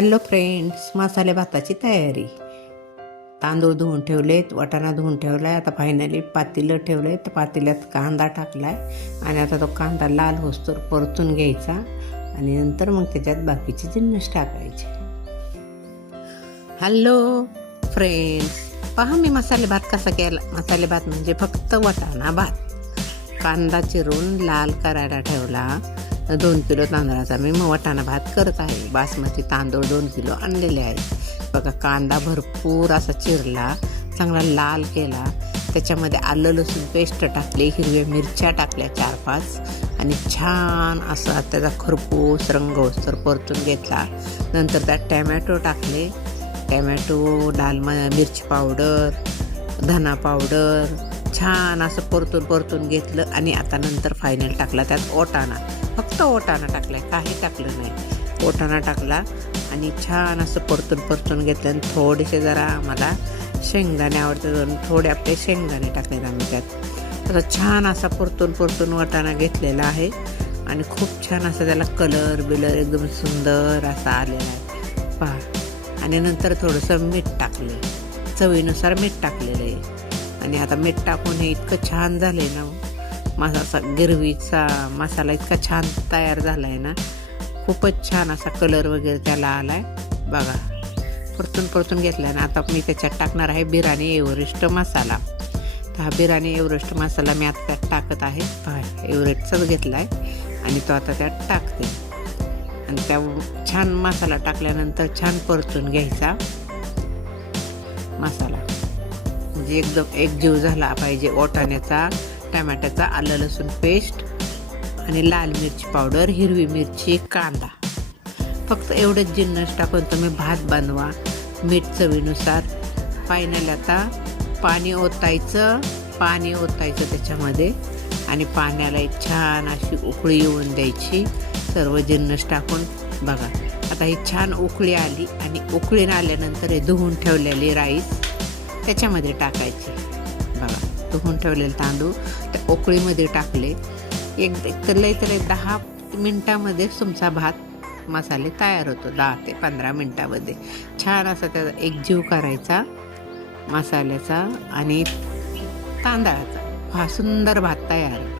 Hello friends, मसाले भाताची तयारी. तांदूळ धुवून ठेवलेत, वाटाणा धुवून ठेवलाय. आता फायनली पातेलं ठेवलंय, तर पातेल्यात कांदा टाकलाय आणि आता तो कांदा लाल होस्तोवर परतून घ्यायचा आणि नंतर मग त्याच्यात बाकीचे जिन्नस टाकायचे. हॅलो फ्रेंड्स, पहा मी मसाले भात कसा केला. मसाले भात म्हणजे फक्त वाटाणा भात. कांदा चिरून लाल करायला ठेवला. 2 किलो तांदळाचा मी वाटाणा भात करत आहे. बासमती तांदूळ 2 किलो आणलेले आहेत. बघा, कांदा भरपूर असा चिरला, चांगला लाल केला. त्याच्यामध्ये आलं लसूण पेस्ट टाकली, हिरव्या मिरच्या टाकल्या 4-5 आणि छान असा त्याचा खरपूस रंग होस्तोवर परतून घेतला. नंतर त्यात टॅमॅटो टाकले. टॅमॅटो, लाल मिरची पावडर, धना पावडर छान असं परतून घेतलं आणि आता नंतर फायनल टाकला त्यात वाटाणा. फक्त वाटाणा टाकलाय, काही टाकलं नाही. वाटाणा टाकला आणि छान असं परतून घेतलं आणि थोडेसे जरा आम्हाला शेंगदाणे आवडते, थोडे आपले शेंगदाणे टाकलेत आम्ही त्यात. तर छान असा परतून वाटाणा घेतलेला आहे आणि खूप छान असा त्याला कलर बिलर एकदम सुंदर असा आलेला आहे पहा. आणि नंतर थोडंसं मीठ टाकले, चवीनुसार मीठ टाकलेलं आहे. आणि आता मीठ टाकून हे इतकं छान झालं आहे ना, माझा गिरवीचा मसाला इतका छान तयार झाला आहे ना, खूपच छान असा कलर वगैरे त्याला आला आहे बघा. परतून घेतला आहे. आता मी त्याच्यात टाकणार आहे बिर्याणी एव्हरेस्ट मसाला. तर हा बिर्याणी एव्हरेस्ट मसाला मी आता त्यात टाकत आहे पहा. एव्हरेस्टचाच घेतला आहे आणि तो आता त्यात टाकते. आणि त्या छान मसाला टाकल्यानंतर छान परतून घ्यायचा मसाला, म्हणजे एकदम एकजीव झाला पाहिजे. वाटाण्याचा, टमॅटोचा, आलं लसूण पेस्ट आणि लाल मिरची पावडर, हिरवी मिरची, कांदा. फक्त एवढेच जिन्नस टाकून तुम्ही भात बनवा. मीठ चवीनुसार. फायनल आता पाणी ओतायचं त्याच्यामध्ये आणि पाण्याला एक छान अशी उकळी येऊन द्यायची सर्व जिन्नस टाकून बघा. आता ही छान उकळी आली आणि उकळीनं आल्यानंतर हे धुवून ठेवलेले राईस त्याच्यामध्ये टाकायचे बघा. धुवून ठेवलेले तांदूळ त्या उकळीमध्ये टाकले. एक लई 10 मिनटामध्ये तुमचा भात मसाले तयार होतो. 10 ते 15 मिनटामध्ये छान असा त्याचा एकजीव करायचा मसाल्याचा आणि तांदळाचा. हा सुंदर भात तयार.